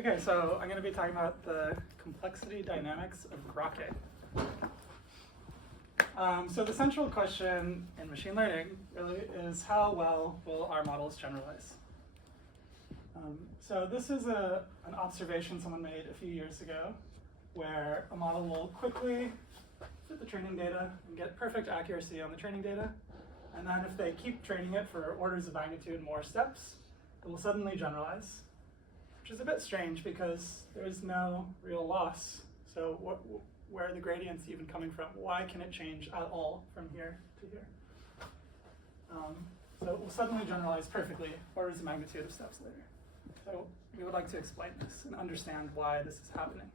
Okay, so I'm going to be talking about the complexity dynamics of Grokking. So the central question in machine learning really is how well will our models generalize? So this is an observation someone made a few years ago, where a model will quickly fit the training data and get perfect accuracy on the training data. And then if they keep training it for orders of magnitude more steps, it will suddenly generalize, which is a bit strange because there's no real loss. So where are the gradients even coming from? Why can it change at all from here to here? So it will suddenly generalize perfectly, orders of magnitude of steps later. So we would like to explain this and understand why this is happening.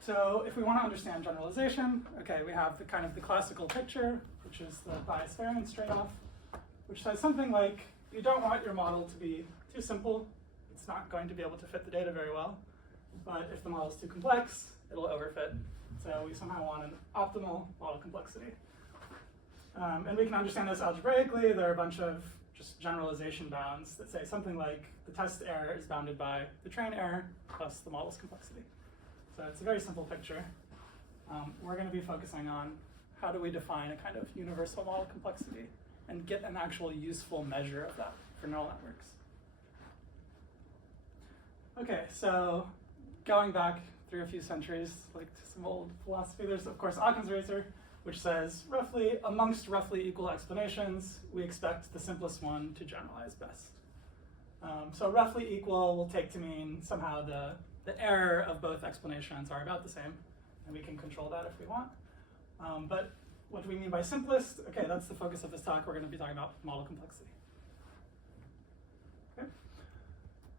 So if we want to understand generalization, okay, we have the classical picture, which is the bias variance trade-off, which says something like, you don't want your model to be too simple. It's not going to be able to fit the data very well. But if the model is too complex, it'll overfit. So we somehow want an optimal model complexity. And we can understand this algebraically. There are a bunch of just generalization bounds that say something like the test error is bounded by the train error plus the model's complexity. So it's a very simple picture. We're going to be focusing on how do we define a kind of universal model complexity and get an actual useful measure of that for neural networks. Okay, so going back through a few centuries, like to some old philosophy, there's of course Occam's razor, which says amongst roughly equal explanations, we expect the simplest one to generalize best. So roughly equal will take to mean somehow the error of both explanations are about the same, and we can control that if we want. But what do we mean by simplest? Okay, that's the focus of this talk. We're going to be talking about model complexity. Okay.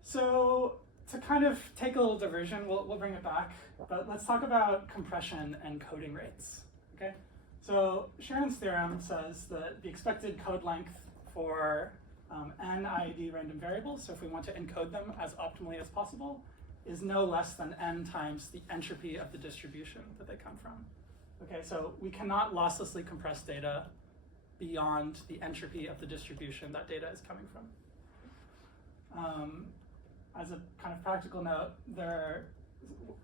So to kind of take a little diversion, we'll bring it back, but let's talk about compression and coding rates. Okay. So Sharon's theorem says that the expected code length for n IID random variables, so if we want to encode them as optimally as possible, is no less than n times the entropy of the distribution that they come from. Okay, so we cannot losslessly compress data beyond the entropy of the distribution that data is coming from. As a kind of practical note, there are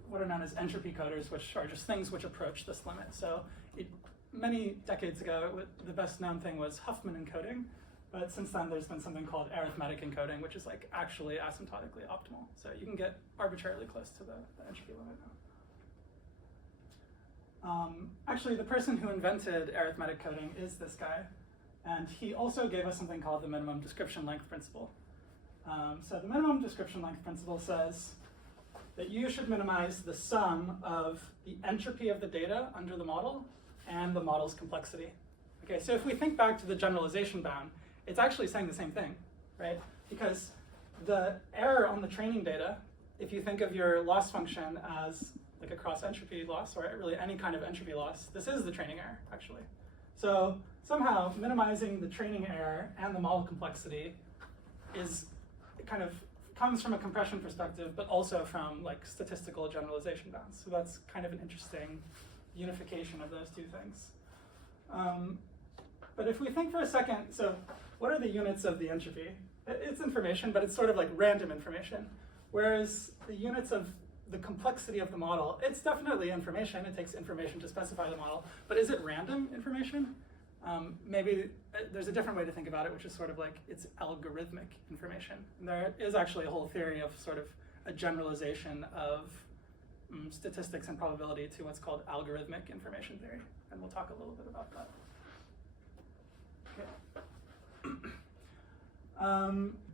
what are known as entropy coders, which are just things which approach this limit. So many decades ago, the best known thing was Huffman encoding, but since then there's been something called arithmetic encoding, which is like actually asymptotically optimal. So you can get arbitrarily close to the entropy limit now. Actually, the person who invented arithmetic coding is this guy, and he also gave us something called the minimum description length principle. So the minimum description length principle says that you should minimize the sum of the entropy of the data under the model and the model's complexity. Okay, so if we think back to the generalization bound, it's actually saying the same thing, right? Because the error on the training data, if you think of your loss function as like a cross entropy loss, or really any kind of entropy loss, this is the training error, actually. So somehow minimizing the training error and the model complexity comes from a compression perspective, but also from like statistical generalization bounds. So that's kind of an interesting unification of those two things. But if we think for a second, so what are the units of the entropy? It's information, but it's sort of like random information. Whereas the units of the complexity of the model, it's definitely information. It takes information to specify the model. But is it random information? Maybe there's a different way to think about it, which is sort of like it's algorithmic information. And there is actually a whole theory of sort of a generalization of statistics and probability to what's called algorithmic information theory. And we'll talk a little bit about that. Okay.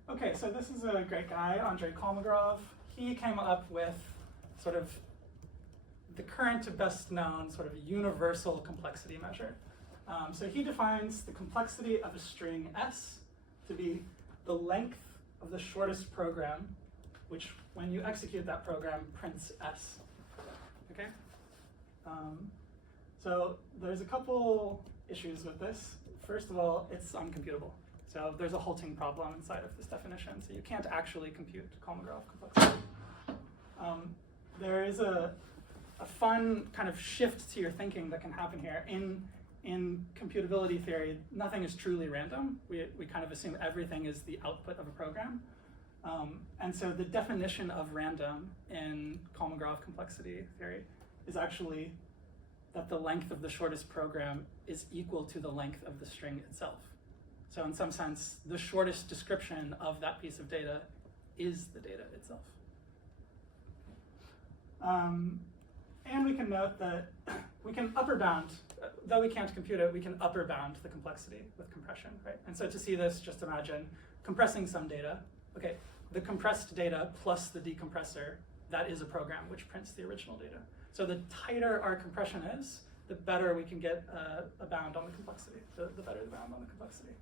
Okay, so this is a great guy, Andrei Kolmogorov. He came up with sort of the current to best known sort of universal complexity measure. So he defines the complexity of a string S to be the length of the shortest program, which when you execute that program prints S. Okay? So there's a couple issues with this. First of all, it's uncomputable. So there's a halting problem inside of this definition. So you can't actually compute Kolmogorov complexity. There is a fun kind of shift to your thinking that can happen here. In computability theory, nothing is truly random. We kind of assume everything is the output of a program. And so the definition of random in Kolmogorov complexity theory is actually that the length of the shortest program is equal to the length of the string itself. So in some sense, the shortest description of that piece of data is the data itself. And we can note that we can upper bound, though we can't compute it, we can upper bound the complexity with compression, right? And so to see this, just imagine compressing some data. Okay, the compressed data plus the decompressor, that is a program which prints the original data. So the tighter our compression is, the better we can get a bound on the complexity, the better the bound on the complexity.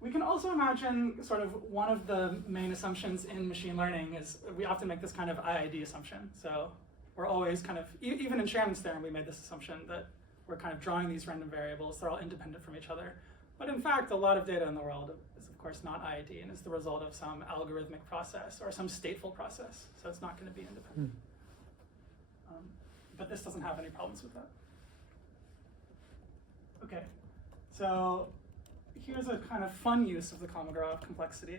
We can also imagine sort of one of the main assumptions in machine learning is we often make this kind of IID assumption. So we're always kind of, even in Shannon's theorem, we made this assumption that we're kind of drawing these random variables. They're all independent from each other. But in fact, a lot of data in the world is, of course, not IID and is the result of some algorithmic process or some stateful process. So it's not going to be independent. But this doesn't have any problems with that. Okay, so here's a kind of fun use of the Kolmogorov complexity.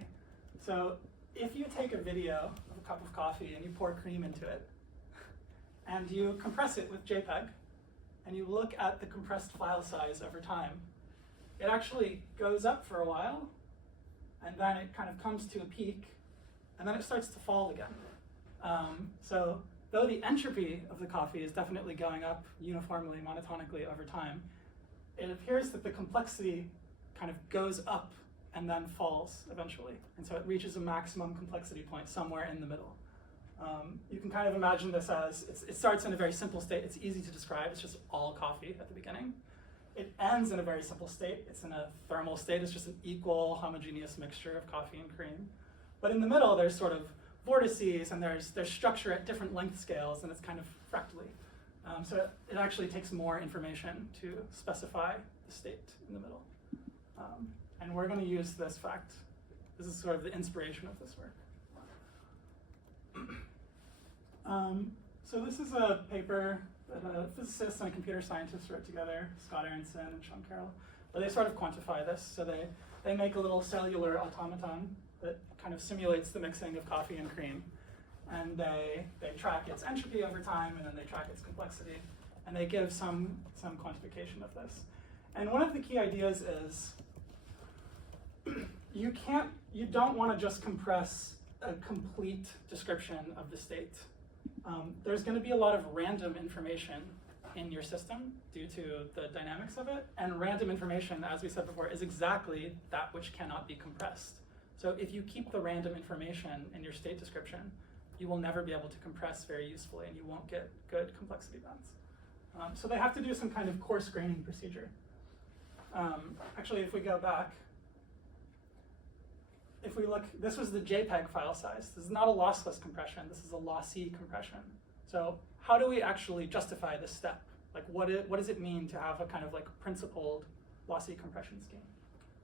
So if you take a video of a cup of coffee and you pour cream into it, and you compress it with JPEG, and you look at the compressed file size over time, it actually goes up for a while, and then it kind of comes to a peak, and then it starts to fall again. So though the entropy of the coffee is definitely going up uniformly, monotonically over time, it appears that the complexity kind of goes up and then falls eventually. And so it reaches a maximum complexity point somewhere in the middle. You can kind of imagine this as, it starts in a very simple state. It's easy to describe. It's just all coffee at the beginning. It ends in a very simple state. It's in a thermal state. It's just an equal homogeneous mixture of coffee and cream. But in the middle, there's sort of vortices, and there's structure at different length scales, and it's kind of fractally. So it actually takes more information to specify the state in the middle. And we're going to use this fact. This is sort of the inspiration of this work. So this is a paper that a physicist and a computer scientist wrote together, Scott Aronson and Sean Carroll, where they sort of quantify this. So they make a little cellular automaton that kind of simulates the mixing of coffee and cream. And they track its entropy over time, and then they track its complexity. And they give some quantification of this. And one of the key ideas is you don't want to just compress a complete description of the state. There's going to be a lot of random information in your system due to the dynamics of it. And random information, as we said before, is exactly that which cannot be compressed. So if you keep the random information in your state description, you will never be able to compress very usefully, and you won't get good complexity bounds. So they have to do some kind of coarse graining procedure. Actually, if we go back, if we look, this was the JPEG file size. This is not a lossless compression. This is a lossy compression. So how do we actually justify this step? Like, what does it mean to have a kind of like principled lossy compression scheme?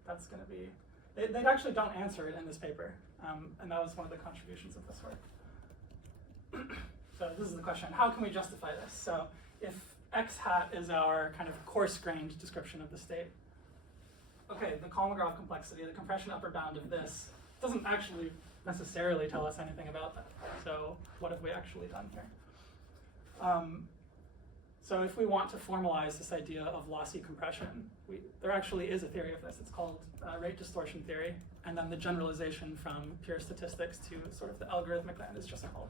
That's going to be, they actually don't answer it in this paper. And that was one of the contributions of this work. So this is the question. How can we justify this? So if x hat is our kind of coarse-grained description of the state, okay, the Kolmogorov complexity, the compression upper bound of this, doesn't actually necessarily tell us anything about that. So what have we actually done here? So if we want to formalize this idea of lossy compression, there actually is a theory of this. It's called rate distortion theory. And then the generalization from pure statistics to sort of the algorithmic land is just called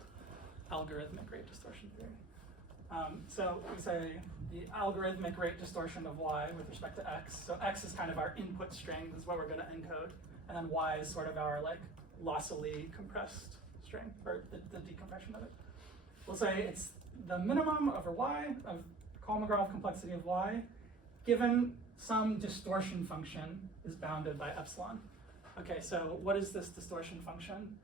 algorithmic rate distortion theory. So we say the algorithmic rate distortion of y with respect to x. So x is kind of our input string. This is what we're going to encode. And then y is sort of our like lossily compressed string, or the decompression of it. We'll say it's the minimum over y, of Kolmogorov complexity of y, given some distortion function is bounded by epsilon. Okay, so what is this distortion function?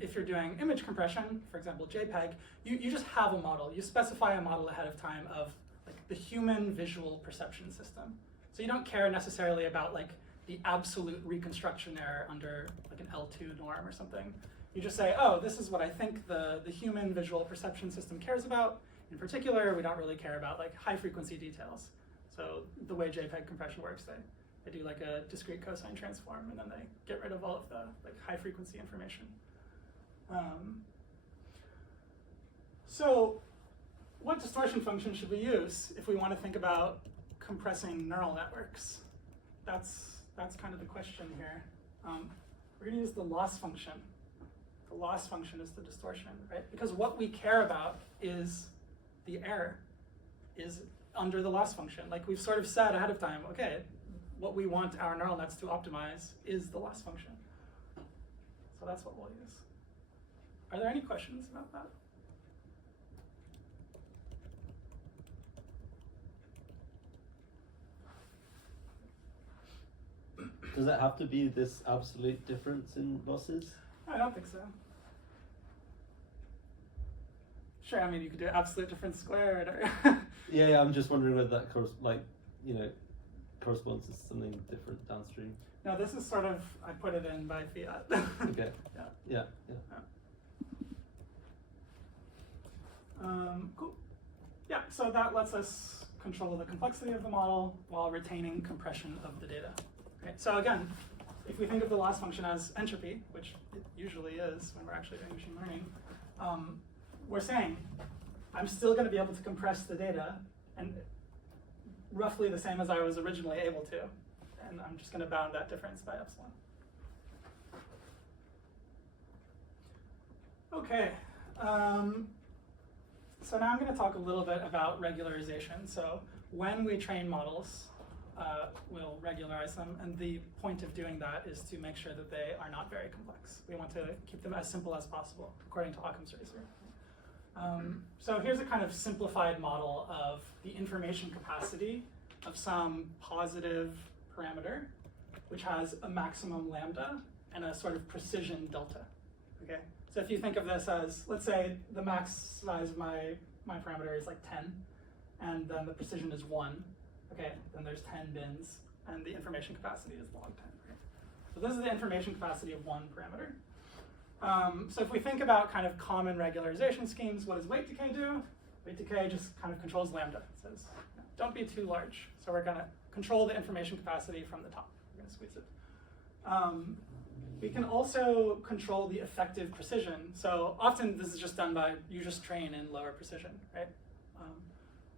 If you're doing image compression, for example, JPEG, you just have a model. You specify a model ahead of time of like the human visual perception system. So you don't care necessarily about like the absolute reconstruction error under like an L2 norm or something. You just say, oh, this is what I think the human visual perception system cares about. In particular, we don't really care about like high frequency details. So the way JPEG compression works, They do like a discrete cosine transform, and then they get rid of all of the like high frequency information. So what distortion function should we use if we want to think about compressing neural networks? That's kind of the question here. We're going to use the loss function. The loss function is the distortion, right? Because what we care about is the error, is under the loss function. Like we've sort of said ahead of time, okay, what we want our neural nets to optimize is the loss function. So that's what we'll use. Are there any questions about that? Does it have to be this absolute difference in losses? I don't think so. Sure, I mean, you could do absolute difference squared. Or yeah, I'm just wondering whether that corresponds to something different downstream. No, this is sort of, I put it in by fiat. Okay. Yeah. Cool. Yeah, so that lets us control the complexity of the model while retaining compression of the data. Okay, so again, if we think of the loss function as entropy, which it usually is when we're actually doing machine learning, we're saying I'm still going to be able to compress the data and roughly the same as I was originally able to. And I'm just going to bound that difference by epsilon. Okay. So now I'm going to talk a little bit about regularization. So when we train models, we'll regularize them. And the point of doing that is to make sure that they are not very complex. We want to keep them as simple as possible, according to Occam's razor. So here's a kind of simplified model of the information capacity of some positive parameter, which has a maximum lambda and a sort of precision delta. Okay, so if you think of this as, let's say the max size of my parameter is like 10, and then the precision is 1. Okay, then there's 10 bins, and the information capacity is log 10. Right? So this is the information capacity of one parameter. So if we think about kind of common regularization schemes, what does weight decay do? Weight decay just kind of controls lambda. It says, don't be too large. So we're going to control the information capacity from the top. We're going to squeeze it. We can also control the effective precision. So often this is just done by, you just train in lower precision, right?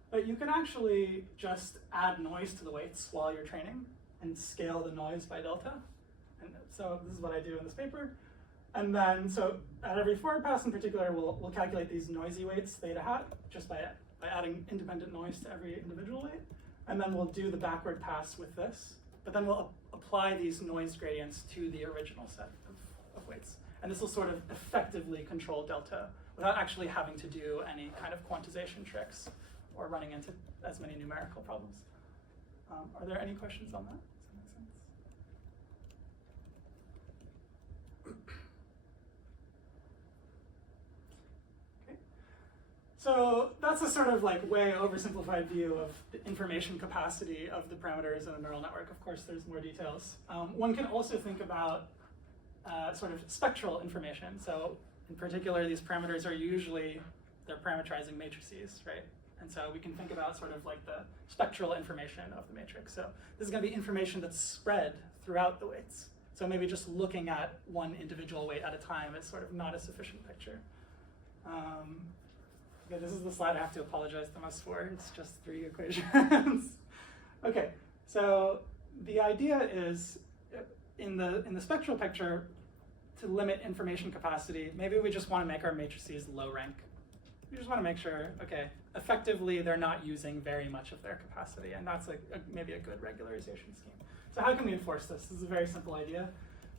But you can actually just add noise to the weights while you're training and scale the noise by delta. And so this is what I do in this paper. And then, so at every forward pass in particular, we'll calculate these noisy weights, theta hat, just by adding independent noise to every individual weight. And then we'll do the backward pass with this. But then we'll apply these noise gradients to the original set of weights. And this will sort of effectively control delta without actually having to do any kind of quantization tricks or running into as many numerical problems. Are there any questions on that? Does that make sense? So that's a sort of like way oversimplified view of the information capacity of the parameters in a neural network. Of course, there's more details. One can also think about sort of spectral information. So in particular, these parameters are usually, they're parametrizing matrices, right? And so we can think about sort of like the spectral information of the matrix. So this is going to be information that's spread throughout the weights. So maybe just looking at one individual weight at a time is sort of not a sufficient picture. Okay, this is the slide I have to apologize the most for. It's just 3 equations. Okay, so the idea is in the spectral picture, to limit information capacity, maybe we just want to make our matrices low rank. We just want to make sure, okay, effectively they're not using very much of their capacity, and that's maybe a good regularization scheme. So how can we enforce this? This is a very simple idea.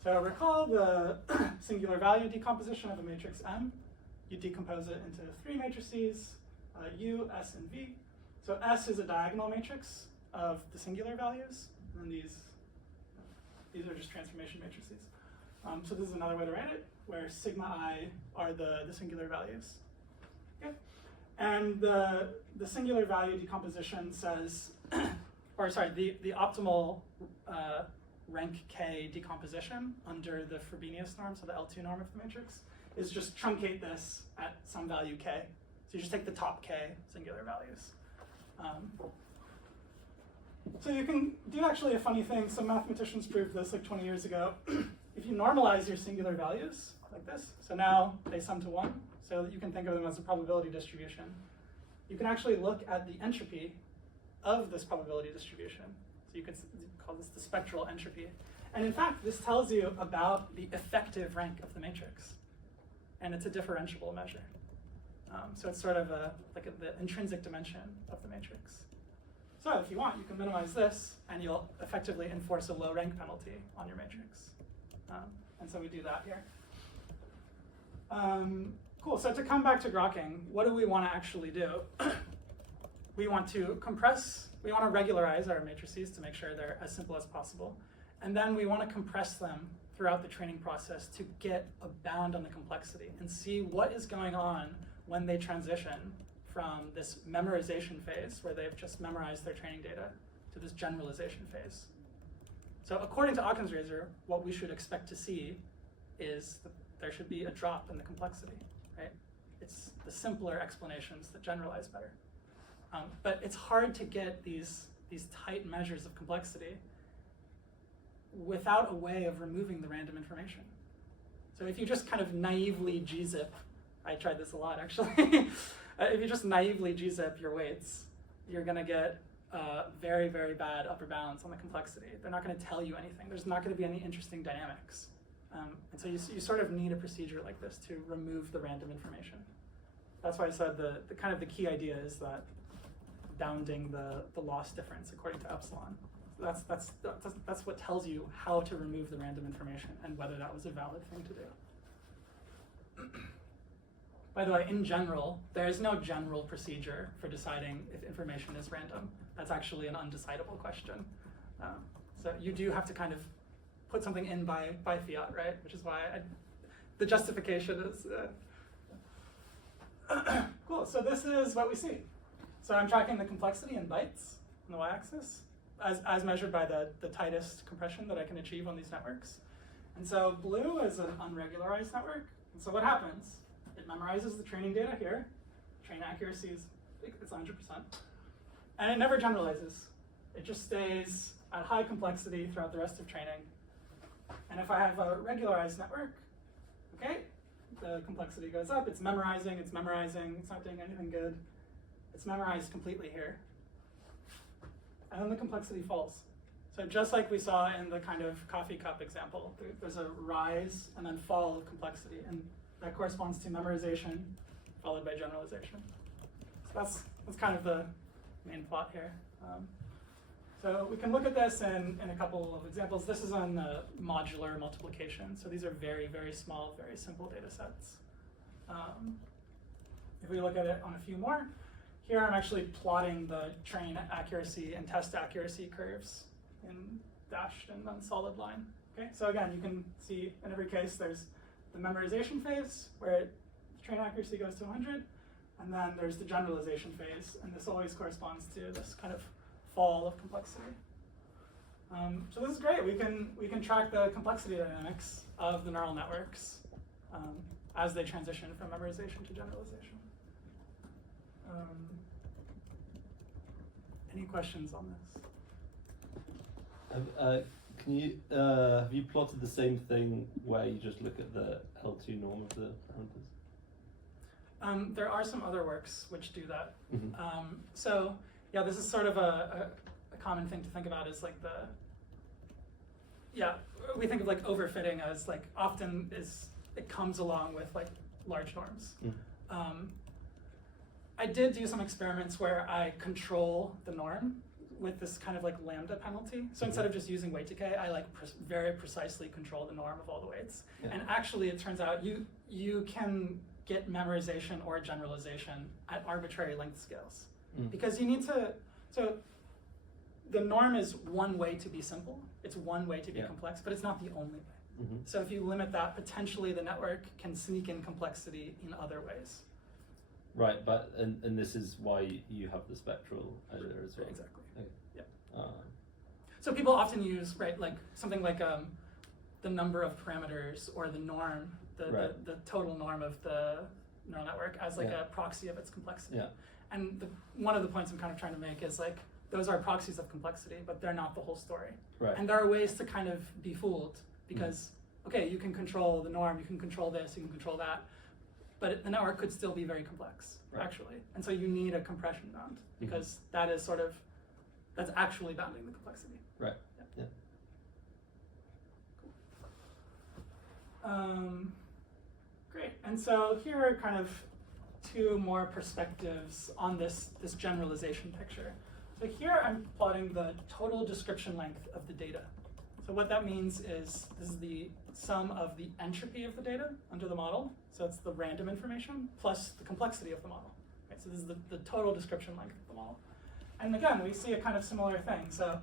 So recall the singular value decomposition of a matrix M. You decompose it into 3 matrices, U, S, and V. So S is a diagonal matrix of the singular values, and these are just transformation matrices. So this is another way to write it, where sigma I are the singular values. Okay. And the singular value decomposition says, or sorry, the optimal rank K decomposition under the Frobenius norm, so the L2 norm of the matrix, is just truncate this at some value K. So you just take the top K singular values. So you can do actually a funny thing. Some mathematicians proved this like 20 years ago. If you normalize your singular values like this, so now they sum to 1, so that you can think of them as a probability distribution, you can actually look at the entropy of this probability distribution. So you could call this the spectral entropy. And in fact, this tells you about the effective rank of the matrix. And it's a differentiable measure. So it's sort of the intrinsic dimension of the matrix. So if you want, you can minimize this, and you'll effectively enforce a low rank penalty on your matrix. And so we do that here. Cool, so to come back to Grokking, what do we want to actually do? We want to compress, we want to regularize our matrices to make sure they're as simple as possible. And then we want to compress them throughout the training process to get a bound on the complexity and see what is going on when they transition from this memorization phase, where they've just memorized their training data, to this generalization phase. So according to Occam's razor, what we should expect to see is that there should be a drop in the complexity, right? It's the simpler explanations that generalize better. But it's hard to get these tight measures of complexity without a way of removing the random information. So if you just kind of naively gzip, I tried this a lot actually, if you just naively gzip your weights, you're gonna get very, very bad upper bounds on the complexity. They're not gonna tell you anything. There's not gonna be any interesting dynamics. And so you sort of need a procedure like this to remove the random information. That's why I said the kind of the key idea is that bounding the loss difference according to epsilon. That's what tells you how to remove the random information and whether that was a valid thing to do. By the way, in general, there is no general procedure for deciding if information is random. That's actually an undecidable question. So you do have to kind of put something in by fiat, right? Which is why the justification is cool. So this is what we see. So I'm tracking the complexity in bytes on the y-axis, as measured by the tightest compression that I can achieve on these networks. And so blue is an unregularized network. And so what happens? It memorizes the training data here. Train accuracy is, it's 100%. And it never generalizes. It just stays at high complexity throughout the rest of training. And if I have a regularized network, okay, the complexity goes up. It's memorizing, it's not doing anything good. It's memorized completely here. And then the complexity falls. So just like we saw in the kind of coffee cup example, there's a rise and then fall of complexity. And that corresponds to memorization followed by generalization. So that's kind of the main plot here. So we can look at this in a couple of examples. This is on the modular multiplication. So these are very, very small, very simple data sets. If we look at it on a few more, here I'm actually plotting the train accuracy and test accuracy curves in dashed and then solid line. Okay, so again, you can see in every case there's the memorization phase where train accuracy goes to 100, and then there's the generalization phase, and this always corresponds to this kind of fall of complexity. So this is great. We can track the complexity dynamics of the neural networks as they transition from memorization to generalization. Any questions on this? Can you have you plotted the same thing where you just look at the L2 norm of the parameters? There are some other works which do that. Mm-hmm. So yeah, this is sort of a common thing to think about is like we think of like overfitting as like often it comes along with like large norms. Mm-hmm. I did do some experiments where I control the norm with this kind of like lambda penalty. So instead of just using weight decay, I like very precisely control the norm of all the weights. Yeah. And actually it turns out you can get memorization or generalization at arbitrary length scales. Because you need to, so the norm is one way to be simple. It's one way to be complex, but it's not the only way. Mm-hmm. So if you limit that, potentially the network can sneak in complexity in other ways. Right, but and this is why you have the spectral editor as well. Exactly. Okay. Yeah. So people often use like something like the number of parameters or the norm, the total norm of the neural network as like a proxy of its complexity. Yeah. And one of the points I'm kind of trying to make is like those are proxies of complexity, but they're not the whole story. Right. And there are ways to kind of be fooled because, okay, you can control the norm, you can control this, you can control that, but the network could still be very complex, actually. And so you need a compression bound because that is sort of, that's actually bounding the complexity. Right. Yeah. Great. And so here are kind of two more perspectives on this generalization picture. So here I'm plotting the total description length of the data. So what that means is this is the sum of the entropy of the data under the model. So it's the random information plus the complexity of the model. Right? So this is the total description length of the model. And again, we see a kind of similar thing. So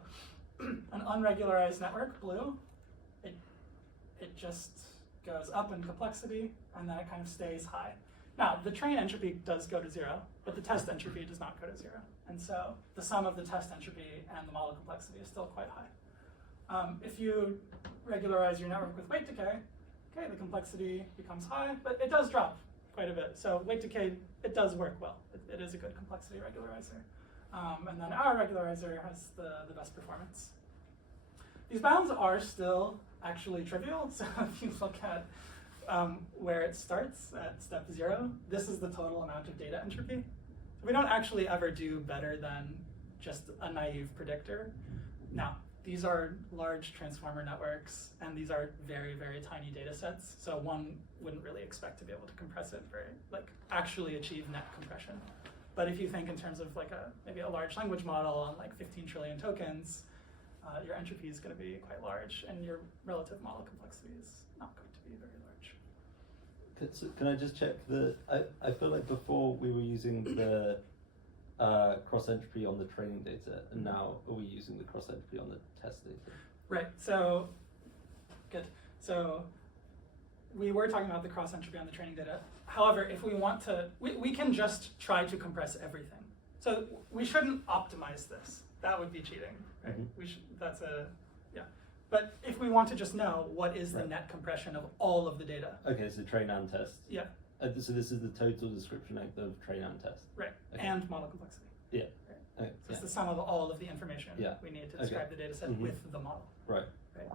an unregularized network, blue, it just goes up in complexity and then it kind of stays high. Now, the train entropy does go to 0, but the test entropy does not go to 0. And so the sum of the test entropy and the model complexity is still quite high. If you regularize your network with weight decay, okay, the complexity becomes high, but it does drop quite a bit. So weight decay, it does work well. It is a good complexity regularizer. And then our regularizer has the best performance. These bounds are still actually trivial. So if you look at where it starts at step 0, this is the total amount of data entropy. We don't actually ever do better than just a naive predictor. Now, these are large transformer networks, and these are very, very tiny data sets. So one wouldn't really expect to be able to compress it actually achieve net compression. But if you think in terms of like maybe a large language model on like 15 trillion tokens, your entropy is going to be quite large, and your relative model complexity is not going to be very large. So can I just check I feel like before we were using the cross entropy on the training data, and now are we using the cross entropy on the test data? Right. So good. So we were talking about the cross entropy on the training data. However, if we want to, we can just try to compress everything. So we shouldn't optimize this. That would be cheating, right? We should. But if we want to just know what is the net compression of all of the data. Okay, so train and test. Yeah. So this is the total description length of train and test. Right. Okay. And model complexity. Yeah. Right. Okay. So it's the sum of all of the information we need to describe the data set with the model. Right. Right.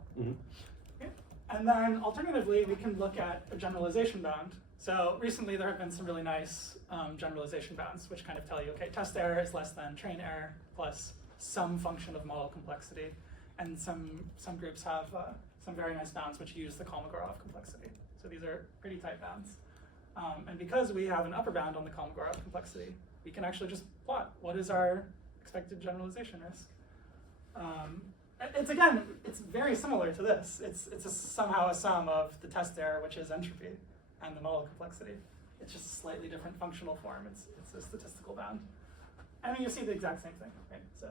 Okay. And then alternatively, we can look at a generalization bound. So recently there have been some really nice generalization bounds, which kind of tell you, okay, test error is less than train error plus some function of model complexity. And some groups have some very nice bounds which use the Kolmogorov complexity. So these are pretty tight bounds. And because we have an upper bound on the Kolmogorov complexity, we can actually just plot what is our expected generalization risk. It's very similar to this. It's somehow a sum of the test error, which is entropy, and the model complexity. It's just a slightly different functional form. It's a statistical bound. And then you see the exact same thing, right? So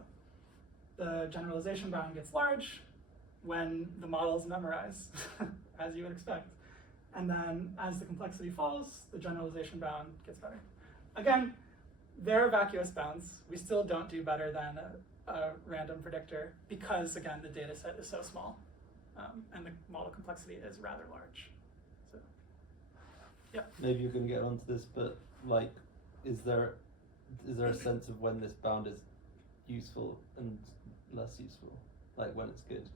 the generalization bound gets large when the models memorize, as you would expect. And then as the complexity falls, the generalization bound gets better. Again, they're vacuous bounds. We still don't do better than a random predictor because, again, the data set is so small and the model complexity is rather large. So, yeah. Maybe you're going to get onto this, but like, is there a sense of when this bound is useful and less useful, like when it's good?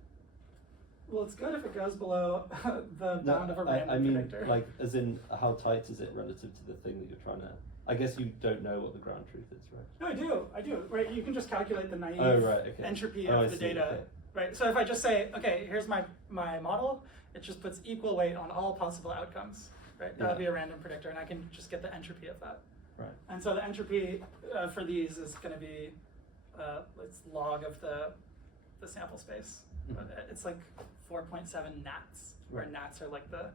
Well, it's good if it goes below the bound of a random predictor. I mean, like, as in, how tight is it relative to the thing that you're trying to? I guess you don't know what the ground truth is, right? No, I do. Right, you can just calculate the naive entropy of the data. Okay. Right. So if I just say, okay, here's my model, it just puts equal weight on all possible outcomes. Right. That would be a random predictor, and I can just get the entropy of that. Right. And so the entropy for these is going to be it's log of the sample space. It's like 4.7 nats, where nats are like the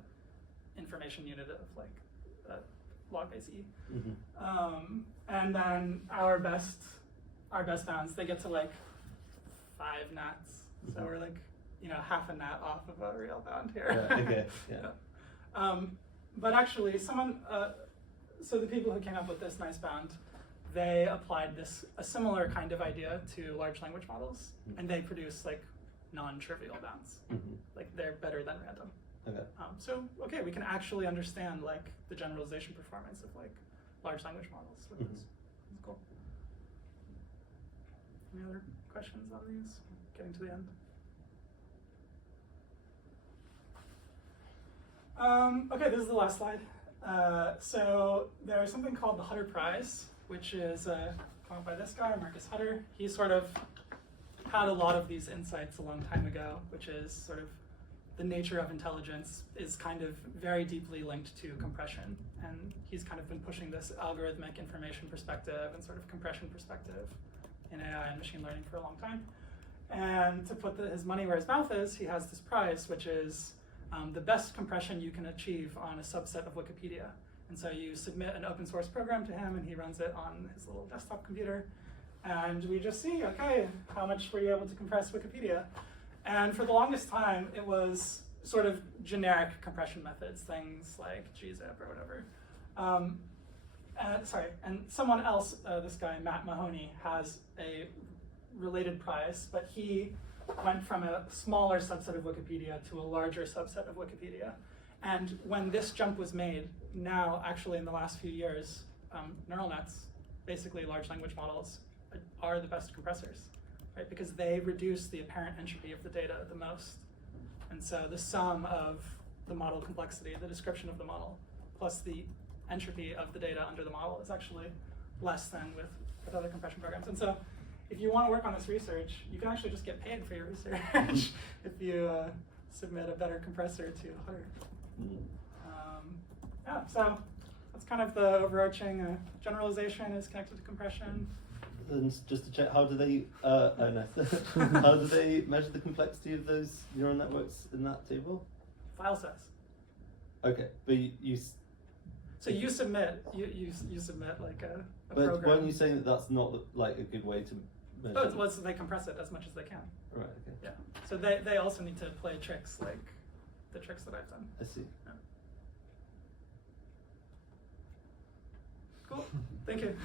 information unit of like log base E. And then our best bounds, they get to like 5 nats. So we're like, half a nat off of a real bound here. Yeah, okay. Yeah. But actually, so the people who came up with this nice bound, they applied a similar kind of idea to large language models, and they produce like non-trivial bounds. Like they're better than random. Okay. We can actually understand like the generalization performance of like large language models with this. It's cool. Any other questions on these? Getting to the end. Okay, this is the last slide. So there's something called the Hutter Prize, which is come up by this guy, Marcus Hutter. He sort of had a lot of these insights a long time ago, which is sort of the nature of intelligence is kind of very deeply linked to compression. And he's kind of been pushing this algorithmic information perspective and sort of compression perspective in AI and machine learning for a long time. And to put his money where his mouth is, he has this prize, which is the best compression you can achieve on a subset of Wikipedia. And so you submit an open source program to him, and he runs it on his little desktop computer. And we just see, okay, how much were you able to compress Wikipedia? And for the longest time, it was sort of generic compression methods, things like gzip or whatever. And someone else, this guy, Matt Mahoney, has a related prize, but he went from a smaller subset of Wikipedia to a larger subset of Wikipedia. And when this jump was made, now actually in the last few years, neural nets, basically large language models, are the best compressors, right? Because they reduce the apparent entropy of the data the most. And so the sum of the model complexity, the description of the model, plus the entropy of the data under the model is actually less than with other compression programs. And so if you want to work on this research, you can actually just get paid for your research if you submit a better compressor to Hutter. Yeah, so that's kind of the overarching generalization is connected to compression. And just to check, how do they how do they measure the complexity of those neural networks in that table? File size. Okay, but so you submit you submit like a but program. weren't you saying that that's not like a good way to measure? Well, so they compress it as much as they can. Right. Okay. Yeah. So they also need to play tricks like the tricks that I've done. I see. Yeah. Cool. Thank you.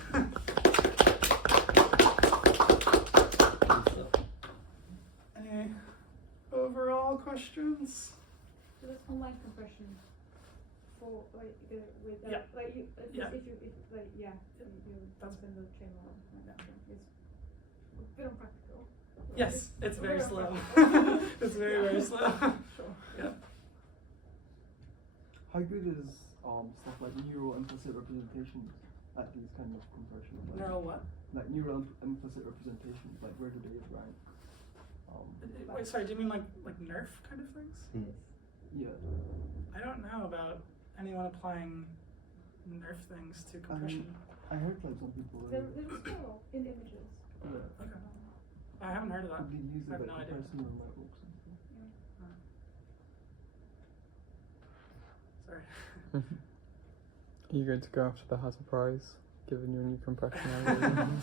Any overall questions? So that's online compression for like with Yeah. like you Yeah. if you that's been the channel like that. It's a bit unpractical. Yes, it's very slow. unpractical. It's very slow. Sure. Yeah. How good is stuff like neural implicit representations at these kind of compression? Neural what? Like neural implicit representations, like where do they rank? Wait, sorry, do you mean like NERF kind of things? Yeah. I don't know about anyone applying NERF things to compression. I heard like some people. They're still in images. Yeah. Okay. I haven't heard of that. Could they use I it have like no idea. compression neural networks and stuff? Sorry. Are you going to go after the Hazard Prize, given your new compression algorithm?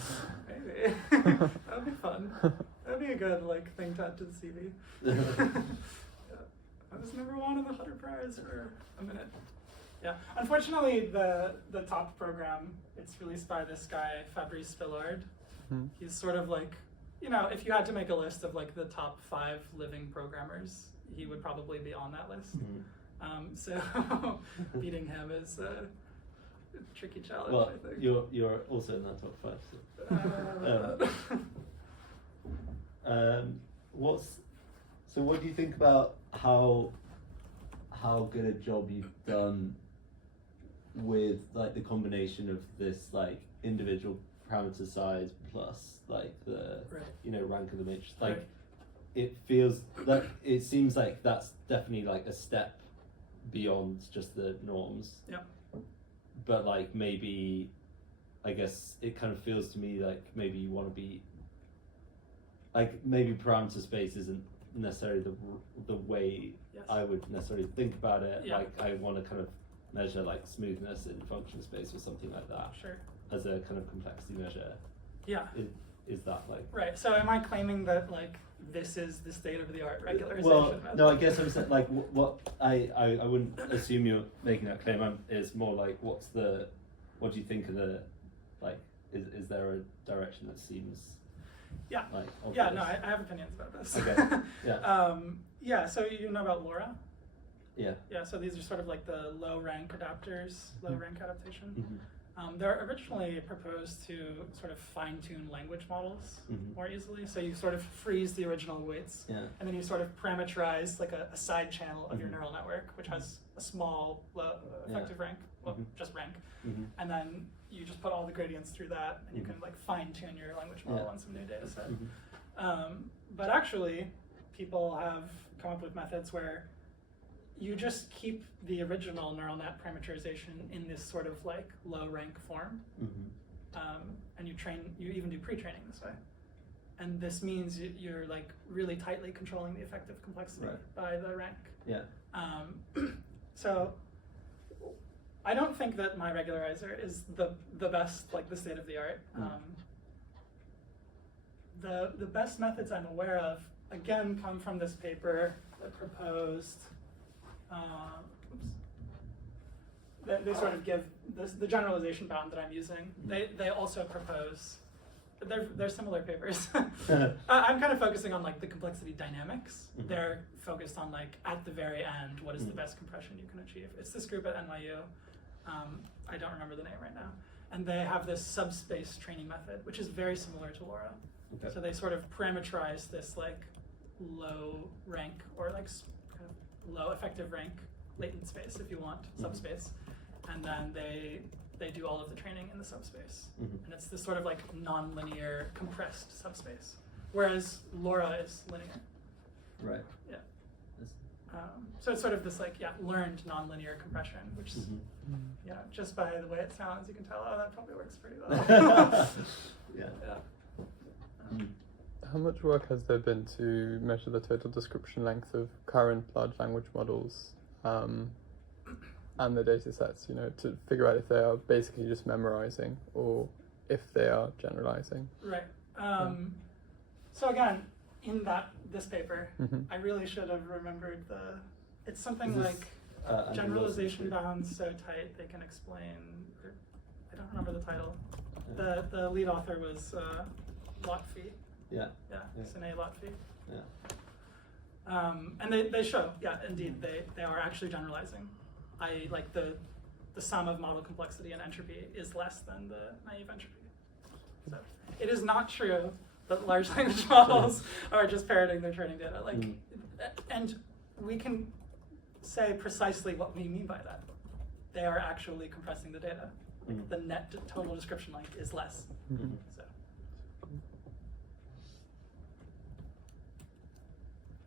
Maybe. That would be fun. That would be a good thing to add to the CV. Yeah. I was number one in the Hutter Prize for a minute. Yeah. Unfortunately, the top program, it's released by this guy, Fabrice Spillard. Mm-hmm. He's sort of like, if you had to make a list of the top 5 living programmers, he would probably be on that list. Mm-hmm. So beating him is a tricky challenge, Well, I think. you're also in that top 5. So. What do you think about how good a job you've done with the combination of this individual parameter size plus the Right. rank of the matrix? Right. It seems like that's definitely a step beyond just the norms. Yeah. But maybe, I guess it kind of feels to me like maybe you want to be maybe parameter space isn't necessarily the way Yes. I would necessarily think about it. Yeah. I want to kind of measure smoothness in function space or something like that Sure. as a kind of complexity measure. Yeah. Is that Right. So am I claiming that this is the state of the art regularization Well, method? no, I guess I'm saying what I wouldn't assume you're making that claim. It's more what do you think of the is there a direction that seems Yeah. obvious? Yeah, no, I have opinions about this. Okay. Yeah. Yeah, so you know about LoRa? Yeah. Yeah, so these are sort of the low rank adapters, low rank adaptation. Mm-hmm. They're originally proposed to sort of fine-tune language models Mhm. more easily. So you sort of freeze the original weights, Yeah. and then you sort of parameterize like a side channel of your Mhm. neural network, which has a small effective rank, well, Mhm. just rank. Mhm. And then you just put all the gradients through that, and you Mhm. can like fine-tune your language model Yeah. on some new data set. Mhm. But actually, people have come up with methods where you just keep the original neural net parameterization in this sort of like low rank form, Mhm. and you even do pre-training this way. And this means you're like really tightly controlling the effective complexity Right. by the rank. Yeah. So I don't think that my regularizer is the best, like the state of the art. The best methods I'm aware of, again, come from this paper that proposed, they sort of give the generalization bound that I'm using. They also propose, they're similar papers. I'm kind of focusing on like the complexity dynamics. Mhm. They're focused on like at the very end, what is the Mhm. best compression you can achieve. It's this group at NYU. I don't remember the name right now. And they have this subspace training method, which is very similar to LoRa. Okay. So they sort of parameterize this like low rank or like kind of low effective rank latent space, if you want, Mhm. subspace. And then they do all of the training in the subspace. Mhm. And it's this sort of like non-linear compressed subspace. Whereas LoRa is linear. Right. Yeah. That's- So it's sort of this like, yeah, learned non-linear compression, which is, Mhm. you know, just by the way it sounds, you can tell, oh, that probably works pretty well. Yeah. Yeah. Mm. How much work has there been to measure the total description length of current large language models and the data sets, you know, to figure out if they are basically just memorizing or if they are generalizing? Right. So again, in this paper, Mhm. I really should have remembered it's something Is this, like Andrew generalization Wilson's bounds so tight they can explain, or, I don't remember the title. Yeah. The lead author was Lotfi. Yeah. Yeah, Yeah. Sine Lotfi. Yeah. And they show, yeah, indeed, they are actually generalizing. Like the sum of model complexity and entropy is less than the naive entropy. So it is not true that large language models are just parroting their training data. Like, and we can say precisely what we mean by that. They are actually compressing the data. Like the net total description length is less. Mhm. So.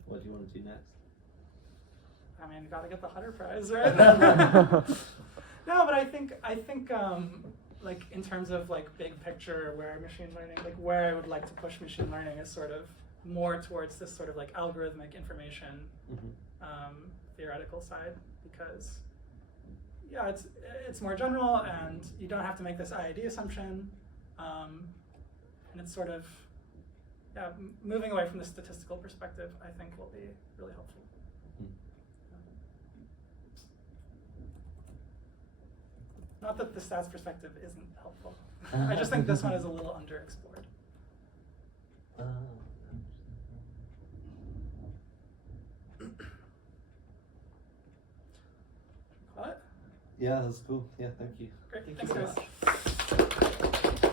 What do you want to do next? I mean, gotta get the Hutter Prize, right? No, but I think like in terms of like big picture where machine learning, like where I would like to push machine learning is sort of more towards this sort of like algorithmic information theoretical side, because yeah, it's more general and you don't have to make this IID assumption, and it's sort of moving away from the statistical perspective, I think will be really helpful. Not that the stats perspective isn't helpful. I just think this one is a little underexplored. Yeah, that's cool. Yeah, thank you. Great, Thank thanks you so guys. much.